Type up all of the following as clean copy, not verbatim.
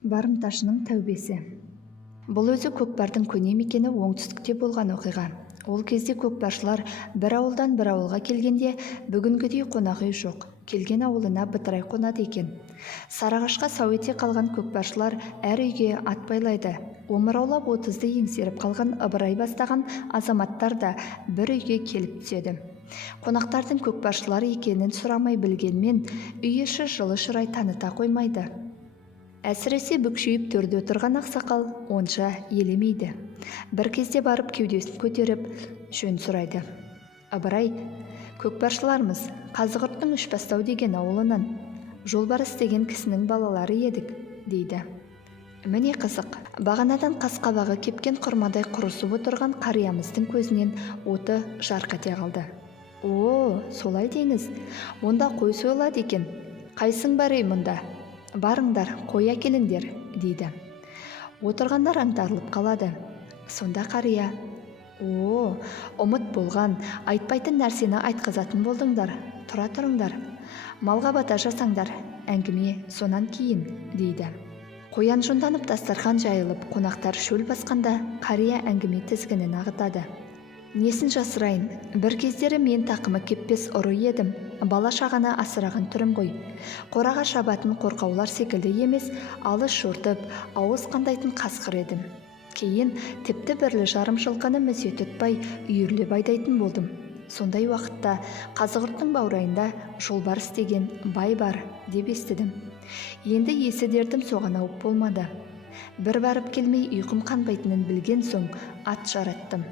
Барымташының тәубесі. Бұл өзі көкпардың көне мекені оңтүстікте болған оқиға. Ол кезде көкпаршылар бір ауылдан бір ауылға келгенде бүгінгідей қонақ үй жоқ. Келген ауылына бытырай қонады екен. Сарағашқа сау ете қалған көкпаршылар әр үйге ат байлайды. Омыраулап 30-ды еңсеріп қалған ыбырай бастаған азаматтар да бір үйге келіп түседі. Қонақтардың көкпаршылар екенін сұрамай білгенмен үй іші жылы шырай таныта қоймайды. Әсіресе бүкшейіп төрде отырған ақсақал онша елемейді. Бір кезде барып кеудесін көтеріп жөн сұрайды. Ыбырай, көкпаршылармыз Қазығұрттың Үшбастау деген ауылынан, жолбарыс деген кісінің балалары едік, дейді. Міне қызық, бағанадан қас-қабағы кепкен құрмадай құрысып отырған қариямыздың көзінен оты жарқ ете қалды. О, солай деңіз, онда қой сойылады екен. Қайсың бар ей мұнда? Барыңдар, қой әкеліңдер, дейді. Отырғандар аңтарылып қалады. Сонда қария, о, ұмыт болған, айтпайтын нәрсені айтқызатын болдыңдар, тұра тұрыңдар, малға бата жасаңдар, әңгіме сонан кейін, дейді. Қоян жонданып дастархан жайылып, қонақтар шөл басқанда қария әңгіме тізгінін ағытады. Несін жасырайын, бір кездері мен тақымы кеппес ұры едім, бала шағаны асыраған түрім ғой. Қораға шабатын қорқаулар секілді емес, алыс жортып, ауыз қандайтын қасқыр едім. Кейін тіпті бірлі жарым жылқыны місе тұтпай, үйірлеп айдайтын болдым. Сондай уақытта Қазығұрттың баурайында жолбарыс деген бай бар деп естідім. Енді есі дертім соған ауып болмады. Бір барып келмей ұйқым қанбайтынын білген соң ат жараттым.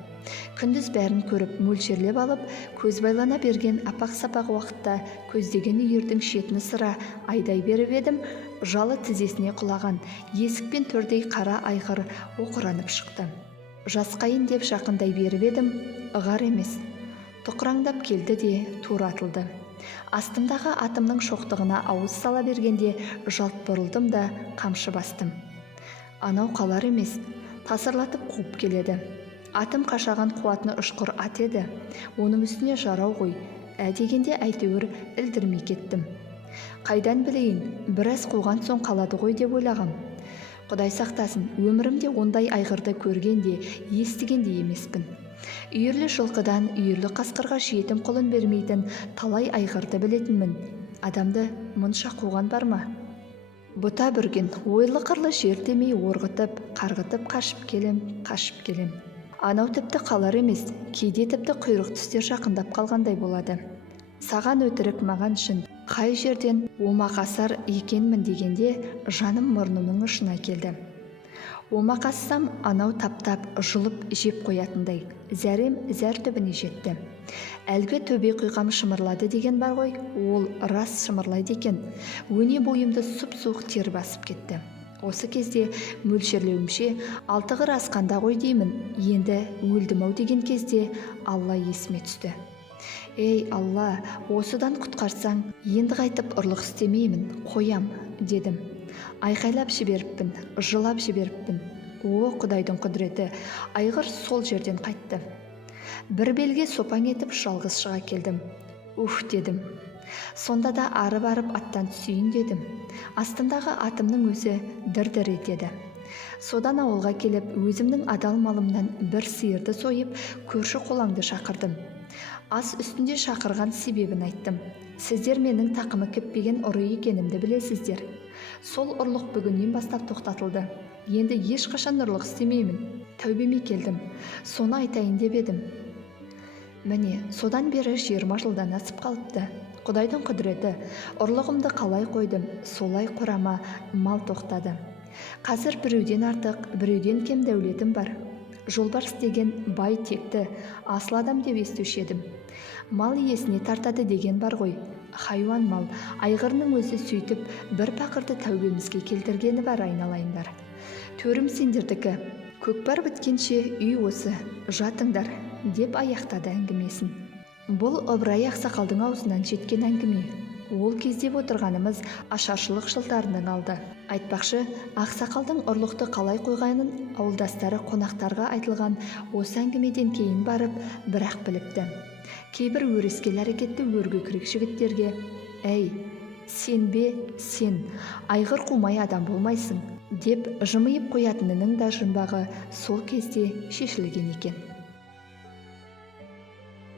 Күндіз бәрін көріп мөлшерлеп алып, көз байлана берген апақ-сапақ уақытта көздеген үйірдің шетіні сыра айдай беріп едім, жалы тізесіне құлаған есік пен төрдей қара айғыр оқыранып шықты. Жасқайын деп жақындай беріп едім, ығар емес. Тұқыраңдап келді де тура атылды. Астымдағы атымның шоқтығына ауыз сала бергенде жалт бұрылдым да қамшы бастым. Анау қалар емес, тасырлатып қуып келеді. Атым қашаған қуатыны ұшқыр ат еді. Оның үстіне жарау ғой. Дегенде әйтеуір ілдірмей кеттім. Қайдан білейін, біраз қуған соң қалады ғой деп ойлағам. Құдай сақтасын, өмірімде ондай айғырды көргенде, естігенде емеспін. Үйірлі жылқыдан үйірлі қасқырға жетім құлын бермейтін талай айғырды білетінмін. Адамды мұнша қуған бар ма? Бұта бүрген, ойлы қырлы жер демей орғытып, қарғытып қашып келем. Анау тіпті қалар емес, кейде тіпті құйрық түстер жақындап қалғандай болады. Саған өтірік, маған шын, қай жерден омақасар екенмін дегенде жаным мұрнымның ұшына келді. Омақассам анау таптап жұлып жеп қоятындай, зәрем зәр түбіне жетті. Әлгі төбе құйқам шымырлады деген бар ғой, ол рас шымырлайды екен. Өне бойымды сұп-суық тер басып кетті. Осы кезде мөлшерлеуімше алтығыр асқанда ғой деймін, енді өлдім-ау деген кезде Алла есіме түсті. Ей Алла, осыдан құтқарсаң, енді қайтып ұрлық істемеймін, қоям, дедім. Айқайлап жіберіппін, жылап жіберіппін. О, Құдайдың құдіреті, айғыр сол жерден қайтты. Бір белге сопаң етіп жалғыз шыға келдім. Дедім. Сонда да ары барып аттан түсейін дедім. Астымдағы атымның өзі дір-дір етеді. Содан ауылға келіп, өзімнің адал малымнан бір сиырды сойып, көрші қолаңды шақырдым. Ас үстінде шақырған себебін айттым. Сіздер менің тақымы кеппеген ұры екенімді білесіздер. Сол ұрлық бүгіннен бастап тоқтатылды. Енді ешқашан ұрлық істемеймін. Тәубеме келдім. Соны айтайын деп едім. Міне, содан бері 20 жылдан асып қалыпты. Құдайдың құдіреті, ұрлығымды қалай қойдым, солай қорама мал тоқтады. Қазір біреуден артық, біреуден кем дәулетім бар. Жолбарыс деген бай текті, асыл адам деп естуші едім. Мал иесіне тартады деген бар ғой. Хайуан мал, айғырының өзі сөйтіп, бір пақырды тәубемізге келтіргені бар айналайындар. Төрім сендердікі, көкпар біткенше үй осы, жатыңдар, деп аяқтады әңгімесін. Бұл Ыбырай ақсақалдың аузынан жеткен әңгіме. Ол кездеп отырғанымыз ашаршылық жылдарының алды. Айтпақшы, ақсақалдың ұрлықты қалай қойғанын ауылдастары қонақтарға айтылған осы әңгімеден кейін барып бірақ біліпті. Кейбір өрескел әрекетті өрге кірек жігіттерге, «Әй, сен бе, сен, айғыр қумай адам болмайсың. деп жымиып қоятынының да жұмбағы сол кезде шешілген екен.